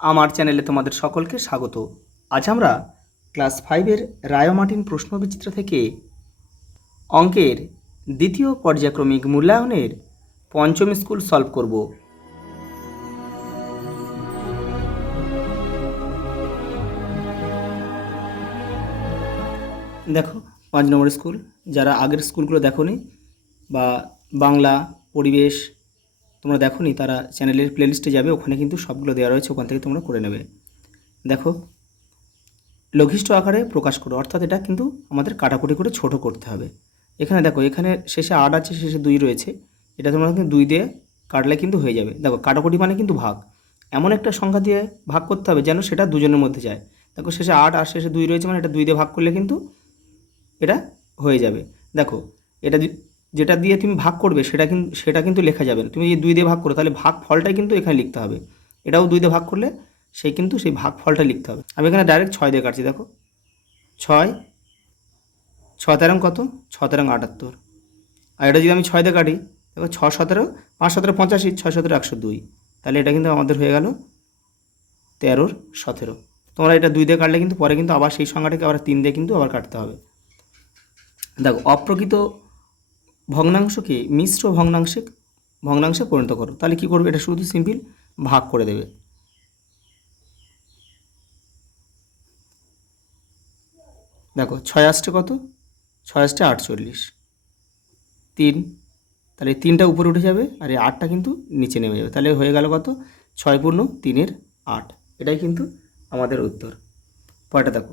আমার চ্যানেলে তোমাদের সকলকে স্বাগত। আজ আমরা ক্লাস 5-এর রায়োমার্টিন প্রশ্নবিচিত্র থেকে অঙ্কের দ্বিতীয় পর্যায়ক্রমিক মূল্যায়নের পঞ্চম স্কুল সলভ করব। দেখো 5 নম্বর স্কুল, যারা আগের স্কুলগুলো দেখোনি বা বাংলা পরিবেশ তোমরা দেখোনি তারা চ্যানেলের প্লেলিস্টে যাবে, ওখানে কিন্তু সবগুলো দেওয়া রয়েছে, ওখান থেকে তোমরা করে নেবে। দেখো, লঘিষ্ঠ আকারে প্রকাশ করো, অর্থাৎ এটা কিন্তু আমাদের কাটাকুটি করে ছোট করতে হবে। এখানে দেখো, এখানে শেষে 8 আছে, শেষে 2 রয়েছে, এটা তোমরা কিন্তু 2 দিয়ে কাটলে কিন্তু হয়ে যাবে। দেখো, কাটাকুটি মানে কিন্তু ভাগ, এমন একটা সংখ্যা দিয়ে ভাগ করতে হবে যেন সেটা দুজনের মধ্যে যায়। দেখো, শেষে 8 আর শেষে 2 রয়েছে, মানে এটা 2 দিয়ে ভাগ করলে কিন্তু এটা হয়ে যাবে। দেখো, এটা যেটা দিয়ে তুমি ভাগ করবে সেটা কিন্তু লেখা যাবে না। তুমি যদি 2 দিয়ে ভাগ করো তাহলে ভাগ ফলটাই কিন্তু এখানে লিখতে হবে। এটাও 2 দিয়ে ভাগ করলে সেই ভাগ ফলটা লিখতে হবে। আমি এখানে ডাইরেক্ট 6 দিয়ে কাটছি। দেখো, 6 6 তেরং কত, 6 তেরং 78। আর এটা যদি আমি 6 দিয়ে কাটি, দেখো 6 17 5 17 85, 6 17 102, তাহলে এটা কিন্তু আমাদের হয়ে গেল 13 17। তোমরা এটা 2 দিয়ে কাটলে কিন্তু পরে কিন্তু আবার সেই সংখ্যাটাকে আবার 3 দিয়ে কিন্তু আবার কাটতে হবে। দেখো, অপ্রকৃত ভগ্নাংশকে মিশ্র ভগ্নাংশে পরিণত করো। তাহলে কি করবে, এটা শুধু সিম্পল ভাগ করে দেবে। দেখো, 6 আসছে কত, 6 আসছে 48, 3, তাহলে 3টা উপরে উঠে যাবে আর এই 8টা কিন্তু নিচে নেমে যাবে। তাহলে হয়ে গেল কত, 6 পূর্ণ 3-এর 8। এটাই কিন্তু আমাদের উত্তর। পরেরটা দেখো,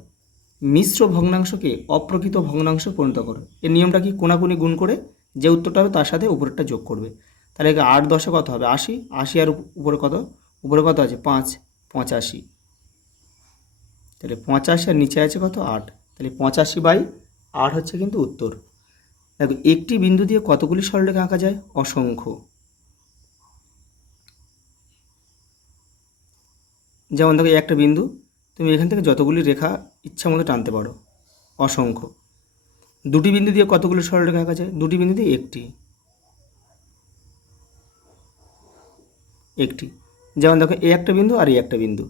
মিশ্র ভগ্নাংশকে অপ্রকৃত ভগ্নাংশে পরিণত করো। এর নিয়মটা কি, কোনাকুনি গুণ করে যে উত্তরটা হবে তার সাথে উপরেরটা যোগ করবে। তাহলে 8 10-এ কত হবে, 80, 80 আর উপরে কত আছে, 5, 85। তাহলে 85 আর নিচে আছে কত, 8, তাহলে 85/8 হচ্ছে কিন্তু উত্তর। দেখো, একটি বিন্দু দিয়ে কতগুলি সরলরেখা আঁকা যায়, অসংখ্য। যেমন দেখো, একটা বিন্দু, তুমি এখান থেকে যতগুলি রেখা ইচ্ছা মতো টানতে পারো, অসংখ্য। দুটি বিন্দু দিয়ে কতগুলো সরলরেখা আঁকা যায়, দুটি বিন্দু দিয়ে একটি। যেমন দেখো, এই একটা বিন্দু আর এই একটা বিন্দু,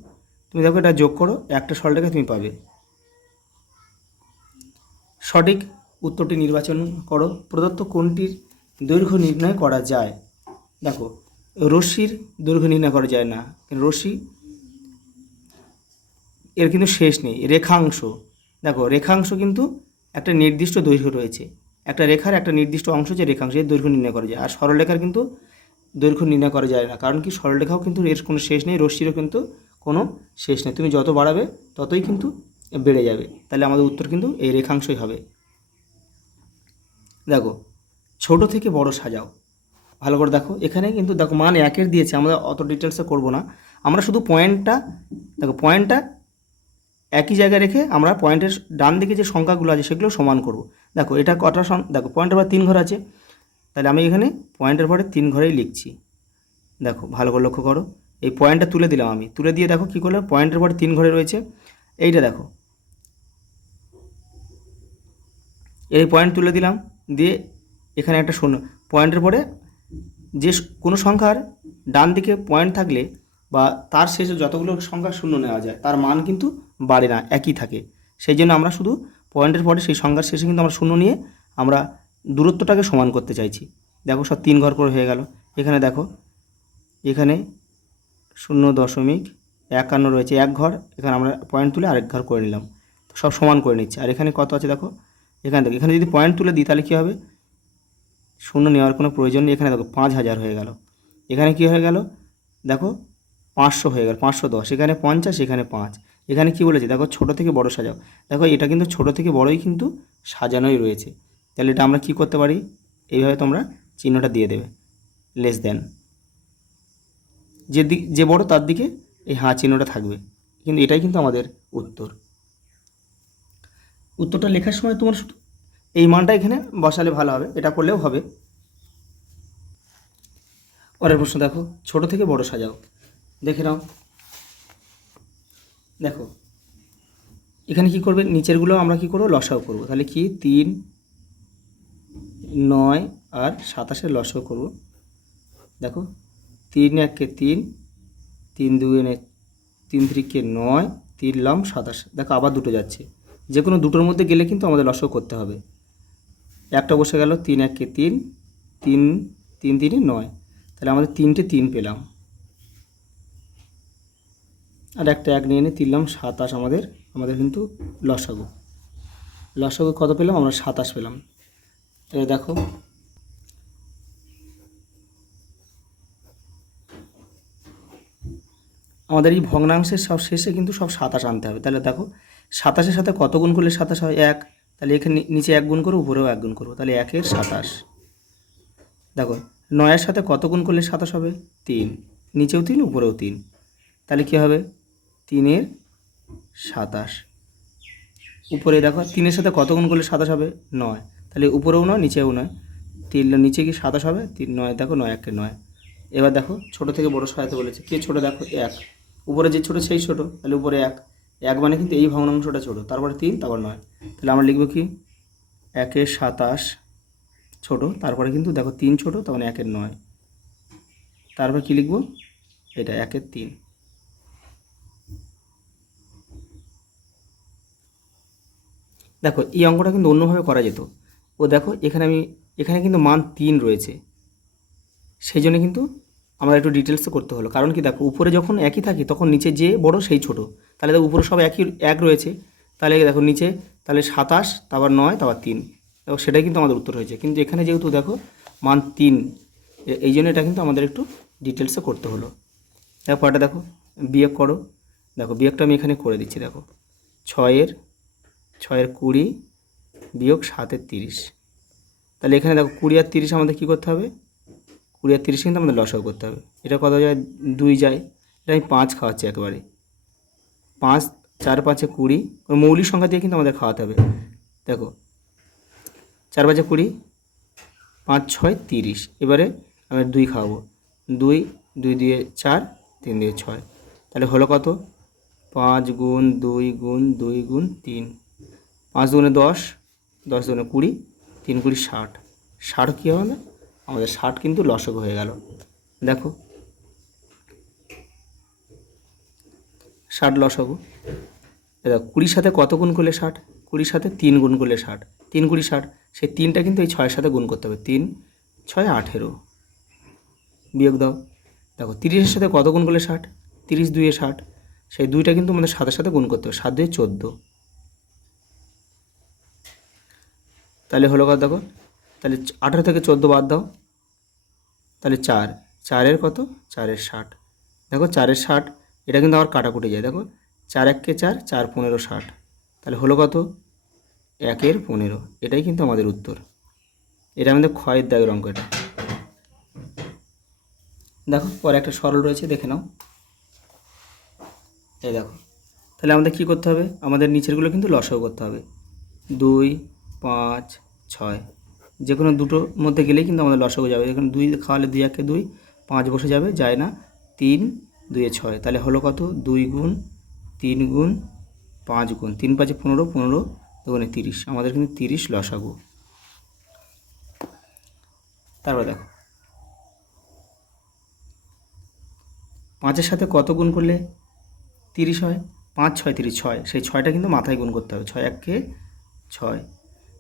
তুমি দেখো এটা যোগ করো, একটা সরলরেখা তুমি পাবে। সঠিক উত্তরটি নির্বাচন করো। প্রদত্ত কোণটির দৈর্ঘ্য নির্ণয় করা যায়। দেখো, রশ্মির দৈর্ঘ্য নির্ণয় করা যায় না, রশ্মি এর কিন্তু শেষ নেই। রেখাংশ, দেখো রেখাংশ কিন্তু একটা নির্দিষ্ট দৈর্ঘ্য রয়েছে, একটা রেখার একটা নির্দিষ্ট অংশ যে রেখাংশ, এর দৈর্ঘ্য নির্ণয় করা যায়। আর সরলরেখার কিন্তু দৈর্ঘ্য নির্ণয় করা যায় না, কারণ কি, সরলরেখাও কিন্তু এর কোনো শেষ নেই, রশ্মিরও কিন্তু কোনো শেষ নেই। তুমি যত বাড়াবে ততই কিন্তু বেড়ে যাবে। তাহলে আমাদের উত্তর কিন্তু এই রেখাংশই হবে। দেখো, ছোট থেকে বড় সাজাও। ভালো করে দেখো, এখানে কিন্তু দেখো মান 1-এর দিয়েছে, আমরা অত ডিটেলসে করব না, আমরা শুধু পয়েন্টটা, দেখো পয়েন্টটা একই জায়গায় রেখে আমরা পয়েন্টের ডান দিকে যে সংখ্যাগুলো আছে সেগুলো সমান করব। দেখো, এটা কটা দেখো, পয়েন্টের পরে 3 ঘর আছে, তাহলে আমি এখানে পয়েন্টের পরে 3 ঘরেই লিখছি। দেখো, ভালো করে লক্ষ্য করো, এই পয়েন্টটা তুলে দিলাম, আমি তুলে দিয়ে দেখো কী করলে, পয়েন্টের পরে 3 ঘরে রয়েছে, এইটা দেখো, এই পয়েন্ট তুলে দিলাম, দিয়ে এখানে একটা শূন্য। পয়েন্টের পরে যে কোনো সংখ্যার ডান দিকে পয়েন্ট থাকলে বা তার শেষে যতগুলো সংখ্যা শূন্য নেওয়া যায় তার মান কিন্তু বাড়ে না, একই থাকে। সেই জন্য আমরা শুধু পয়েন্টের পরে সেই সংখ্যার শেষে কিন্তু আমরা শূন্য নিয়ে আমরা দূরত্বটাকে সমান করতে চাইছি। দেখো, সব 3 ঘর করে হয়ে গেল। এখানে দেখো, এখানে 0.51 রয়েছে, এক ঘর, এখানে আমরা পয়েন্ট তুলে আরেক ঘর করে নিলাম, তো সব সমান করে নিচ্ছি। আর এখানে কত আছে দেখো, দেখো, এখানে যদি পয়েন্ট তুলে দিই তাহলে কী হবে, শূন্য নেওয়ার কোনো প্রয়োজন নেই। এখানে দেখো 5000 হয়ে গেল, এখানে কি হয়ে গেল, দেখো 500 হয়ে গেল, 510, এখানে 50, এখানে 5। এখানে কি বলেছে, দেখো ছোট থেকে বড় সাজাও। দেখো, এটা কিন্তু ছোট থেকে বড়ই কিন্তু সাজানোই রয়েছে। তাহলে এটা আমরা কি করতে পারি, এইভাবে তোমরা চিহ্নটা দিয়ে দেবে, লেস দেন, যে বড় তার দিকে এই চিহ্নটা থাকবে। কিন্তু এটাই কিন্তু আমাদের উত্তর। উত্তরটা লেখার সময় তোমার শুধু এই মানটা এখানে বসালে ভালো হবে, এটা করলেও হবে। পরের প্রশ্ন দেখো, ছোট থেকে বড় সাজাও। দেখে নাও, দেখো এখানে কি করবে, নিচেরগুলো আমরা কি করব, লসাও করব। তাহলে কি, 3, 9 আর 27-এর লসাও করব। দেখো, 3 1 3, 3 2 3, 3 3 9, 3 লম 27। দেখো আবার দুটো যাচ্ছে, যে কোনো দুটোর মধ্যে গেলে কিন্তু আমাদের লসাগু করতে হবে। একটা বসে গেল, 3 1 3, 3 3 3 9, তাহলে আমাদের 3টে 3 পেলাম। আর একটা 1 নিয়ে 3 লম 27 আমাদের কিন্তু লসাগু। লসাগু কত পেলাম আমরা? 27 পেলাম। এবার দেখো আমাদের এই ভগ্নাংশের সব শেষে কিন্তু সব 27 আনতে হবে। তাহলে দেখো 27-এর সাথে কত গুণ করলে 27 হয়? 1। তাহলে এখানে নিচে 1 গুণ করবো, উপরেও 1 গুণ করবো, তাহলে 1-এর 27। দেখো 9-এর সাথে কত গুণ করলে 27 হবে? 3। নিচেও 3, উপরেও 3, তাহলে কী হবে? 3-এর 27। উপরে দেখো 3-এর সাথে কত গুণ করলে 27 হবে? 9। তাহলে উপরেও 9, নিচেও 9, 3 নিচে কি 27 হবে? 3 9, দেখো 9 1 9। এবার দেখো ছোটো থেকে বড়ো সরাতে বলেছে, কে ছোটো? দেখো 1। উপরে যে ছোটো সেই ছোটো, তাহলে উপরে 1। 1 মানে কিন্তু এই ভগ্নাংশটা ছোটো, তারপরে 3, তারপর 9। তাহলে আমরা লিখব কি? 1-এর 27 ছোটো, তারপরে কিন্তু দেখো 3 ছোটো, তখন 1-এর 9, তারপর কি লিখব? এটা 1-এর 3। দেখো এই অঙ্কটা কিন্তু অন্যভাবে করা যেত। ও দেখো এখানে কিন্তু মান 3 রয়েছে, সেই জন্য কিন্তু আমরা একটু ডিটেলসে করতে হলো। কারণ কি, দেখো উপরে যখন একই থাকে তখন নিচে যে বড় সেই ছোট, তাহলে দেখো উপরে সব একই 1 রয়েছে, তাহলে দেখো নিচে তাহলে 27, তারপর 9, তারপর 3, দেখো সেটাই কিন্তু আমাদের উত্তর হয়েছে। কিন্তু এখানে যেহেতু দেখো মান 3, এই জন্য এটা কিন্তু আমাদের একটু ডিটেলসে করতে হলো। দেখো পরেরটা দেখো, বিয়োগ করো। দেখো বিয়োগটা আমি এখানে করে দিচ্ছি। দেখো 6-এর 20 বিয়োগ 7-এর 30। তাহলে এখানে দেখো 20 আর 30 আমাদের কী করতে হবে? 20 আর 30 কিন্তু আমাদের লসাগু করতে হবে। এটা কত যায়? 2 যায়। এটা আমি 5 খাওয়াচ্ছি একেবারে। 5 4 5 20, মৌলিক সংখ্যা দিয়ে কিন্তু আমাদের খাওয়াতে হবে। দেখো 4 5 20, 5 6 30। এবারে আমি 2 খাওয়াবো। 2 2 দিয়ে 4, 3 দিয়ে 6, তাহলে হলো কত? 5 গুণ 2 গুণ 2 গুণ 3, 5 দুগুণে 10, 10 দুগুণে 20, 3 20 60। 60 কী হবে? আমাদের 60 কিন্তু লসাগু হয়ে গেল। দেখো 60 লসাগু। দেখো 20 সাথে কত গুণ করলে 60? 20 সাথে 3 গুণ করলে 60, 3 20 60। সেই 3টা কিন্তু এই 6-এর সাথে গুণ করতে হবে। 3 6 18, বিয়োগ দাও। দেখো 30-এর সাথে কত গুণ করলে 60? 30 2 60, সেই 2টা কিন্তু আমাদের 7-এর সাথে গুণ করতে হবে। 7 2 14, তাহলে হলো কত? দেখো তাহলে 18 থেকে 14 বাদ দাও, তাহলে 4, 4-এর কত? 4-এর 60। দেখো 4-এর 60, এটা কিন্তু আবার কাটাকুটি যায়। দেখো 4 1 4, 4 15 60, তাহলে হলো কত? 1-এর 15। এটাই কিন্তু আমাদের উত্তর। এটা আমাদের ক্ষয়ের দাগের অঙ্ক। এটা দেখো পরে একটা সরল রয়েছে, দেখে নাও। এই দেখো, তাহলে আমাদের কী করতে হবে? আমাদের নিচেরগুলো কিন্তু লসাগু করতে হবে। 2 5 6, যে কোনো দুটোর মধ্যে গেলেই কিন্তু আমাদের লসাগু যাবে। এখানে 2 খাওয়ালে 2 1 2, 5 বসে যাবে, যায় না। 3 2 6, তাহলে হলো কত? 2 গুণ 3 গুণ 5 গুণ 3 5 15, 15 2 30, আমাদের কিন্তু 30 লসাগু। তারপর দেখো 5-এর সাথে কত গুণ করলে 30 হয়? 5 6 30, 6, সেই 6টা কিন্তু মাথায় গুণ করতে হবে। 6 1 6।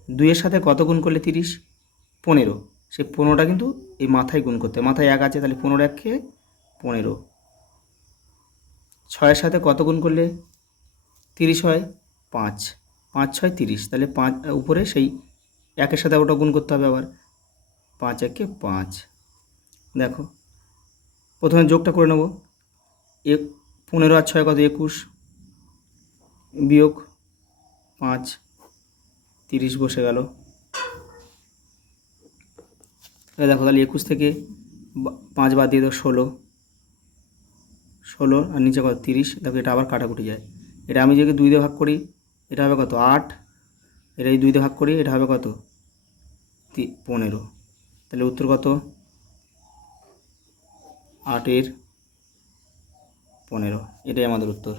2-এর সাথে কত গুণ করলে 30? 15, সেই 15টা কিন্তু এই মাথায় গুণ করতে হবে। মাথায় 1 আছে, তাহলে 15 1 15। 6-এর সাথে কত গুণ করলে 30 হয়? 5 5 6 30, তাহলে 5 উপরে সেই 1-এর সাথে ওটা গুণ করতে হবে আবার। 5 1 5। দেখো প্রথমে যোগটা করে নেব। 15 আর 6 কত? 21, বিয়োগ 5, 30 বসে গেল। দেখো তাহলে 21 থেকে 5 বাদ দিয়ে দাও, 16, 16 আর নিচে কত? 30। দেখো এটা আবার কাটাকুটি যায়। এটা আমি যদি 2 দিয়ে ভাগ করি, এটা হবে কত? 8। এটা এই 2 দিয়ে ভাগ করি, এটা হবে কত? 15। তাহলে উত্তর কত? 8-এর 15, এটাই আমাদের উত্তর।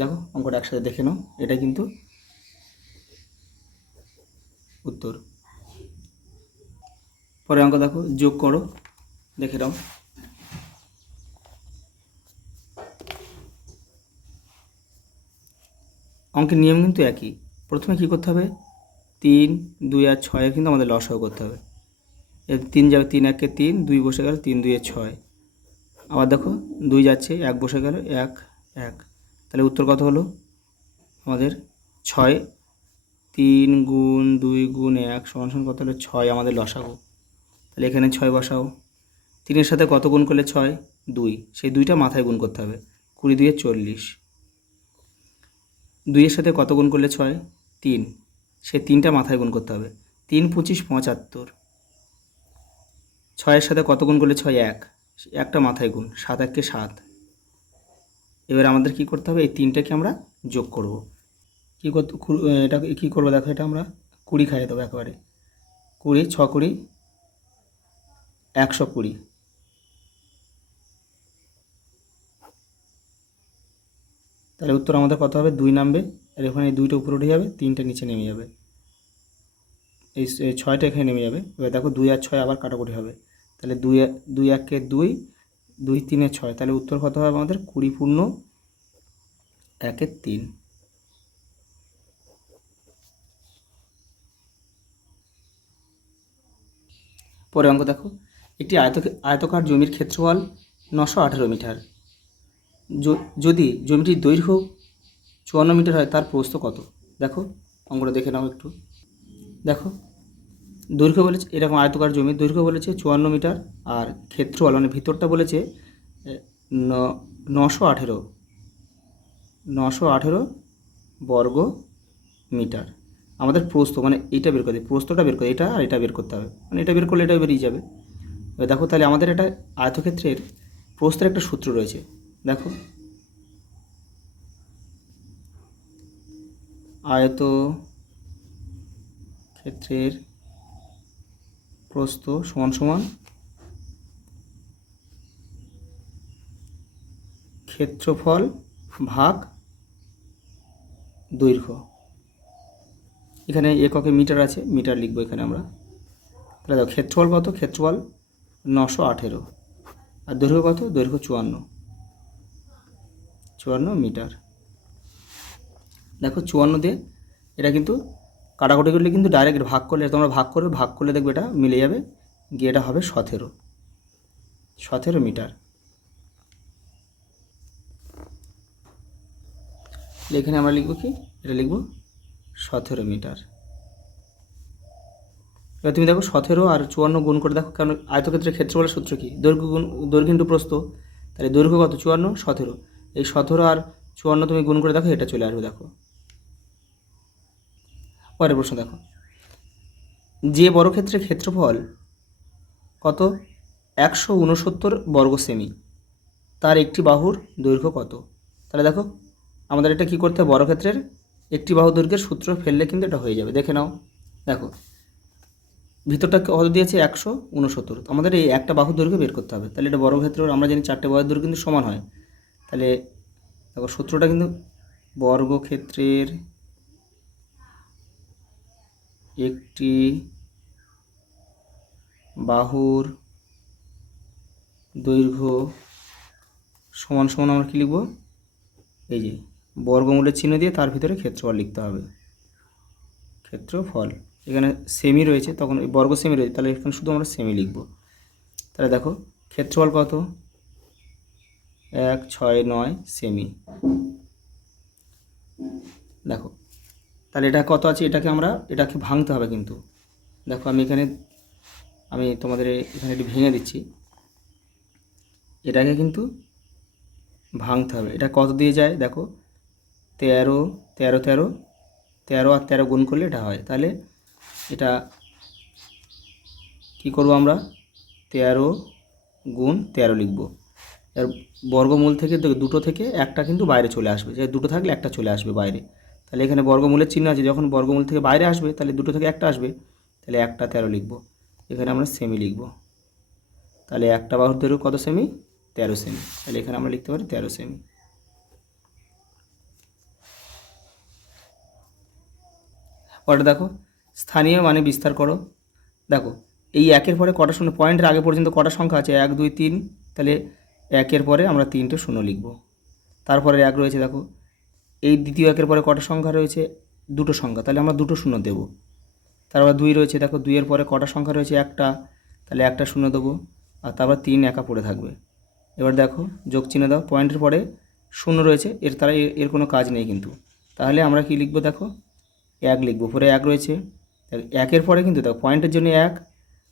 দেখো অঙ্কটা একসাথে দেখে নাও, এটাই কিন্তু উত্তর। পরে অঙ্ক দেখো, যোগ করো, দেখে নাও। অঙ্কের নিয়ম কিন্তু একই। প্রথমে কী করতে হবে, 3, 2 আর 6 কিন্তু আমাদের লসাগু করতে হবে। এর 3 যাবে, 3 একে 3, 2 বসে গেল, 3 2 6। আবার দেখো 2 যাচ্ছে, 1 বসে গেল, 1 1। তাহলে উত্তর কত হলো আমাদের 6। 3 গুণ 2 গুণ 1 সমান সমান কত হলো 6 আমাদের লসাগু। তাহলে এখানে 6 বসাও। 3-এর সাথে কত গুণ করলে 6? 2। সেই 2টা মাথায় গুণ করতে হবে। 20 2 40। 2-এর সাথে কত গুণ করলে 6? 3। সেই 3টা মাথায় গুণ করতে হবে। 3 25 75। 6-এর সাথে কত গুণ করলে 6? 1। একটা মাথায় গুণ, 7 1 7। এবার আমাদের কি করতে হবে, এই 3টাকে আমরা যোগ করব। কী করতে, এটা কী করবো দেখো, এটা আমরা 20 খাইয়ে দেবো একেবারে। 20 6 20 120। তাহলে উত্তর আমাদের কত হবে, 2 নামবে। আর এখানে এই 2টা উপরে উঠে যাবে, 3টা নিচে নেমে যাবে, এই 6টা এখানে নেমে যাবে। এবার দেখো 2 আর 6 আবার কাটাকুটি হবে। তাহলে 2 2 1 2, 2 3 6। তাহলে উত্তর কত হবে আমাদের, 20 পূর্ণ 1 3। পরে অঙ্ক দেখো, একটি আয়তকার জমির ক্ষেত্রফল 918 মিটার। যদি জমিটির দৈর্ঘ্য 54 মিটার হয়, তার প্রস্থ কত? দেখো অঙ্কটা দেখে নাও একটু। দেখো দৈর্ঘ্য বলেছে, এরকম আয়তকার জমির দৈর্ঘ্য বলেছে 54 মিটার, আর ক্ষেত্রফল মানে ভিতরটা বলেছে 918 বর্গ মিটার। আমাদের প্রস্থ মানে এইটা বের করতে, প্রস্থটা বের করে, এটা আর এটা বের করতে হবে, মানে এটা বের করলে এটা বেরিয়ে যাবে। এবার দেখো তাহলে আমাদের এটা আয়তক্ষেত্রের প্রস্থের একটা সূত্র রয়েছে। দেখো আয়তক্ষেত্রের প্রস্থ সমান সমান ক্ষেত্রফল ভাগ দৈর্ঘ্য। এখানে এককে মিটার আছে, মিটার লিখবো এখানে আমরা। তাহলে দেখো ক্ষেত্রফল কত, ক্ষেত্রফল 918, আর দৈর্ঘ্য কত, দৈর্ঘ্য 54 মিটার। দেখো 54 দিয়ে এটা কিন্তু কাটাকুটি করলে কিন্তু ডাইরেক্ট ভাগ করলে, তোমরা ভাগ করবে, ভাগ করলে দেখবে এটা মিলে যাবে, গিয়ে এটা হবে 17 মিটার। এখানে আমরা লিখব কি, এটা লিখব 17 মিটার। এবার তুমি দেখো 17 আর 54 গুণ করে দেখো, কারণ আয়তক্ষেত্রের ক্ষেত্রফলের সূত্র কি, দৈর্ঘ্য ইন্টু প্রস্থ। তাহলে দৈর্ঘ্য কত, 54 17, এই 17 আর 54 তুমি গুণ করে দেখো, এটা চলে আসবে। দেখো পরের প্রশ্ন দেখো, যে বর্গক্ষেত্রের ক্ষেত্রফল কত 169 বর্গ সেমি, তার একটি বাহুর দৈর্ঘ্য কত? তাহলে দেখো আমাদের এটা কি করতে হবে, বর্গক্ষেত্রের একটি বাহু দৈর্ঘ্যের সূত্র ফেললে কিন্তু এটা হয়ে যাবে। দেখে নাও, দেখো ভিতরটা কত দিয়েছে 169, আমাদের এই একটা বাহুর দৈর্ঘ্য বের করতে হবে। তাহলে এটা বর্গক্ষেত্রের, আমরা জানি 4টে বাহুর দৈর্ঘ্য কিন্তু সমান হয়। তাহলে দেখো সূত্রটা কিন্তু বর্গক্ষেত্রের একটি বাহুর দৈর্ঘ্য সমান সমান আমরা কী লিখব, এই যে বর্গমূলের চিহ্ন দিয়ে তার ভিতরে ক্ষেত্রফল লিখতে হবে, ক্ষেত্রফল। এখানে সেমি রয়েছে, তখন ওই বর্গ সেমি রয়েছে, তাহলে এখানে শুধু আমরা সেমি লিখব। তাহলে দেখো ক্ষেত্রফল কত, 169 সেমি। দেখো তাহলে এটা কত আছে, এটাকে ভাঙতে হবে কিন্তু। দেখো আমি তোমাদের এখানে একটু ভেঙে দিচ্ছি, এটাকে কিন্তু ভাঙতে হবে। এটা কত দিয়ে যায় দেখো, 13 13 13 13 আর 13 গুণ করলে এটা হয়। তাহলে এটা কি করব আমরা, 13 গুণ 13 লিখব। এর বর্গমূল থেকে দুটো থেকে একটা কিন্তু বাইরে চলে আসবে, যে দুটো থাকলে একটা চলে আসবে বাইরে। তাহলে এখানে বর্গমূলের চিহ্ন আছে, যখন বর্গমূল থেকে বাইরে আসবে তাহলে দুটো থেকে একটা আসবে, তাহলে একটা 13 লিখব। এখানে আমরা সেমি লিখব। তাহলে একটা বাহুর দৈর্ঘ্য কত সেমি, 13 সেমি। তাহলে এখানে আমরা লিখতে পারি 13 সেমি। পরে দেখো স্থানীয় মানে বিস্তার করো। দেখো এই একের পরে কটা শূন্য, পয়েন্টের আগে পর্যন্ত কটা সংখ্যা আছে, 1 2 3, তাহলে একের পরে আমরা 3টে শূন্য লিখব। তারপরে 1 রয়েছে, দেখো এই দ্বিতীয় একের পরে কটা সংখ্যা রয়েছে? দুটো সংখ্যা, তাহলে আমরা দুটো শূন্য দেবো। তারপর 2 রয়েছে, দেখো 2-এর পরে কটা সংখ্যা রয়েছে? একটা, তাহলে একটা শূন্য দেবো। আর তারপর 3 একা পড়ে থাকবে। এবার দেখো যোগ চিহ্ন দাও, পয়েন্টের পরে শূন্য রয়েছে, এর কোনো কাজ নেই কিন্তু। তাহলে আমরা কি লিখবো? দেখো 1 লিখবো, পরে 1 রয়েছে। একের পরে কিন্তু দেখো পয়েন্টের জন্য 1,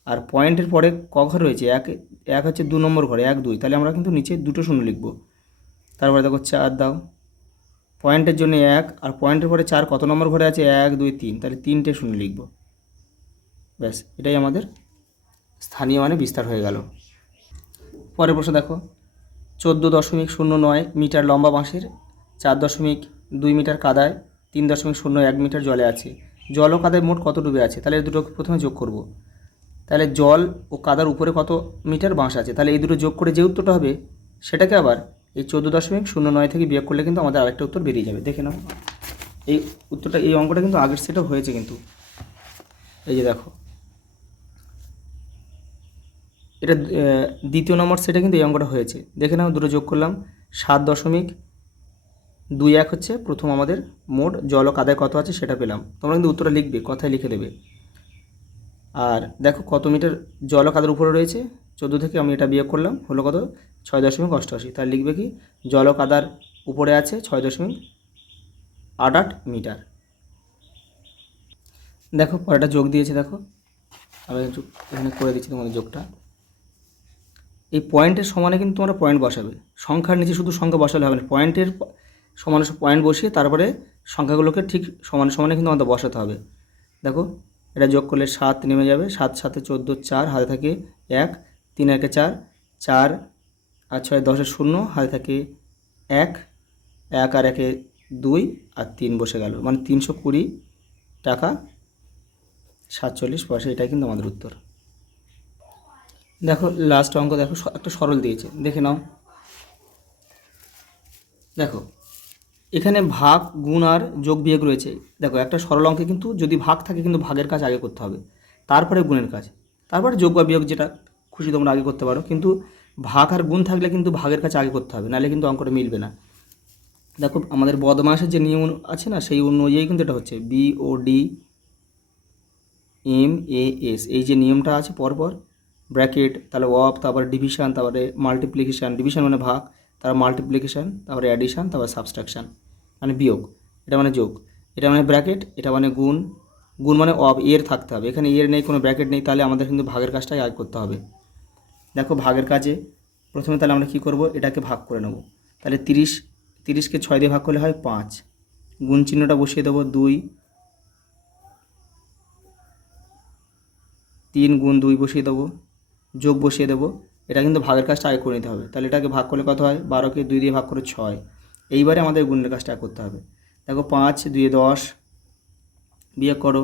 আর পয়েন্টের পরে ক ঘর রয়েছে? 1 হচ্ছে 2 নম্বর ঘরে, 1 2, তাহলে আমরা কিন্তু নিচে দুটো শূন্য লিখবো। তারপরে দেখো 4 দাও, পয়েন্টের জন্য 1, আর পয়েন্টের পরে 4 কত নম্বর ঘরে আছে? 1 2 3, তাহলে 3টে শূন্য লিখবো। ব্যাস, এটাই আমাদের স্থানীয় মানে বিস্তার হয়ে গেল। পরের প্রশ্ন দেখো, 14.09 মিটার লম্বা বাঁশের 4.2 মিটার কাদায় 3.01 মিটার জলে আছে। জল ও কাদায় মোট কত ডুবে আছে? তাহলে এই দুটো প্রথমে যোগ করব। তাহলে জল ও কাদার উপরে কত মিটার বাঁশ আছে, তাহলে এই দুটো যোগ করে যে উত্তরটা হবে সেটাকে আবার এই 14.09 থেকে বিয়োগ করলে কিন্তু আমাদের আরেকটা উত্তর বেরিয়ে যাবে। দেখে নাও, এই উত্তরটা, এই অঙ্কটা কিন্তু আগের সেটাও হয়েছে কিন্তু। এই যে দেখো, এটা দ্বিতীয় নম্বর সেটে কিন্তু এই অঙ্কটা হয়েছে। দেখে নাও, দুটো যোগ করলাম, 7.21 হচ্ছে প্রথম আমাদের মোট জল ও কাদায় কত আছে সেটা পেলাম। তোমরা কিন্তু উত্তরটা লিখবে, কথায় লিখে দেবে। আর দেখো কত মিটার জল ও কাদার উপরে রয়েছে? 14 থেকে আমি এটা বিয়োগ করলাম, হলো কত? 6.88। তাহলে লিখবে কি? জল ও কাদার উপরে আছে 6.88 মিটার। দেখো পরেটা যোগ দিয়েছে, দেখো আমি এখানে করে দিচ্ছি তোমাদের যোগটা। এই পয়েন্টের সমানে কিন্তু তোমরা পয়েন্ট বসাবে, সংখ্যার নিচে শুধু সংখ্যা বসালে হবে না, পয়েন্টের সমানে পয়েন্ট বসিয়ে তারপরে সংখ্যাগুলোকে ঠিক সমানে সমানে কিন্তু আমাদের বসাতে হবে। দেখো এটা যোগ করলে 7 নেমে যাবে, 7 7 14, 4 হাতে থাকে 1, 3 1 4, 4 আর 6 10 0 হাতে থাকে 1, 1 আর 1 2 আর 3 বসে গেল, মানে 320 টাকা 47 পয়সা। এটাই কিন্তু আমাদের উত্তর। দেখো লাস্ট অঙ্ক, দেখো একটা সরল দিয়েছে, দেখে নাও। দেখো এখানে ভাগ, গুণ আর যোগ বিয়োগ রয়েছে। দেখো একটা সরল অঙ্কে কিন্তু যদি ভাগ থাকে কিন্তু ভাগের কাজ আগে করতে হবে, তারপরে গুণের কাজ, তারপরে যোগ বা বিয়োগ যেটা খুশি তোমরা আগে করতে পারো, কিন্তু ভাগ আর গুণ থাকলে কিন্তু ভাগের কাজ আগে করতে হবে, নাহলে কিন্তু অঙ্কটা মিলবে না। দেখো আমাদের বদমাশের যে নিয়ম আছে না, সেই অনুযায়ী কিন্তু এটা হচ্ছে BODMAS, এই যে নিয়মটা আছে পরপর ব্র্যাকেট, তাহলে অফ, তারপরে ডিভিশন, তারপরে মাল্টিপ্লিকেশান, ডিভিশন মানে ভাগ, তারপর মাল্টিপ্লিকেশান, তারপরে অ্যাডিশান, তারপরে সাবস্ট্রাকশান মানে বিয়োগ, এটা মানে যোগ, এটা মানে ব্র্যাকেট, এটা মানে গুণ, গুণ মানে অফ, এর থাকতে হবে, এখানে এর নেই, কোনো ব্র্যাকেট নেই, তাহলে আমাদের কিন্তু ভাগের কাজটাই আগে করতে হবে। দেখো ভাগের কাজে প্রথমে তাহলে আমরা কী করব? এটাকে ভাগ করে নেব। তাহলে 30কে 6 দিয়ে ভাগ করলে হয় 5, গুণ চিহ্নটা বসিয়ে দেবো 2, 3 গুণ 2 বসিয়ে দেবো, যোগ বসিয়ে দেবো। এটা কিন্তু ভাগের কাজটা আগে করে নিতে হবে। তাহলে এটাকে ভাগ করলে কত হয়? 12কে 2 দিয়ে ভাগ করে 6। এইবারে আমাদের গুণের কাজটা আগে করতে হবে। দেখো 5 2 10, বিয়োগ করো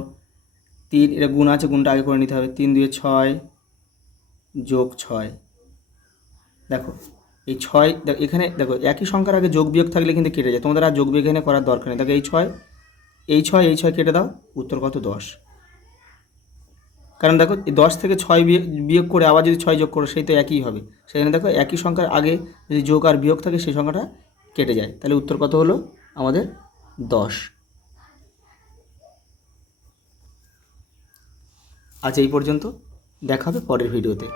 3, এটা গুণ আছে, গুণটা আগে করে নিতে হবে। 3 2 6 যোগ 6। দেখো এই 6, দেখো এখানে দেখো একই সংখ্যার আগে যোগ বিয়োগ থাকলে কিন্তু কেটে যায়, তোমাদের আর যোগ বিয়োগ এখানে করার দরকার নেই। দেখো এই 6 এই 6 কেটে দাও, উত্তর কত? 10। কারণ দেখো 10 থেকে 6 বিয়োগ করে আবার যদি 6 যোগ করো সেই তো একই হবে। সেখানে দেখো একই সংখ্যার আগে যদি যোগ আর বিয়োগ থাকে সেই সংখ্যাটা কেটে যায়। তাহলে উত্তর কত হলো আমাদের? 10। আজ এই পর্যন্ত, দেখা হবে পরের ভিডিওতে।